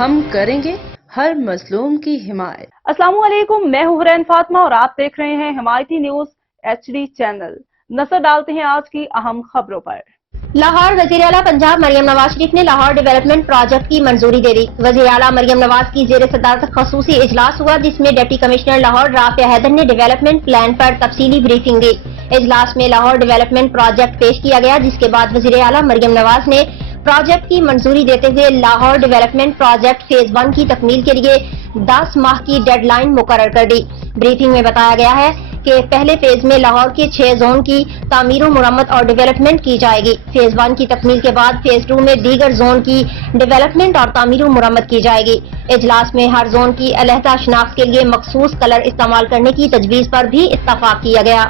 ہم کریں گے ہر مظلوم کی حمایت۔ السلام علیکم، میں ہوں حرین فاطمہ اور آپ دیکھ رہے ہیں حمایتی نیوز HD چینل۔ نظر ڈالتے ہیں آج کی اہم خبروں پر۔ لاہور وزیر اعلیٰ پنجاب مریم نواز شریف نے لاہور ڈیولپمنٹ پروجیکٹ کی منظوری دے دی۔ وزیر اعلیٰ مریم نواز کی زیر صدارت خصوصی اجلاس ہوا جس میں ڈپٹی کمشنر لاہور رافع حیدر نے ڈیولپمنٹ پلان پر تفصیلی بریفنگ دی۔ اجلاس میں لاہور ڈیولپمنٹ پروجیکٹ پیش کیا گیا جس کے بعد وزیر اعلیٰ مریم نواز نے پروجیکٹ کی منظوری دیتے ہوئے لاہور ڈیولپمنٹ پروجیکٹ فیز 1 کی تکمیل کے لیے 10 ماہ کی ڈیڈ لائن مقرر کر دی۔ بریفنگ میں بتایا گیا ہے کہ پہلے فیز میں لاہور کے 6 زون کی تعمیر و مرمت اور ڈیولپمنٹ کی جائے گی۔ فیز 1 کی تکمیل کے بعد فیز 2 میں دیگر زون کی ڈیولپمنٹ اور تعمیر و مرمت کی جائے گی۔ اجلاس میں ہر زون کی علیحدہ شناخت کے لیے مخصوص کلر استعمال کرنے کی تجویز پر بھی اتفاق کیا گیا۔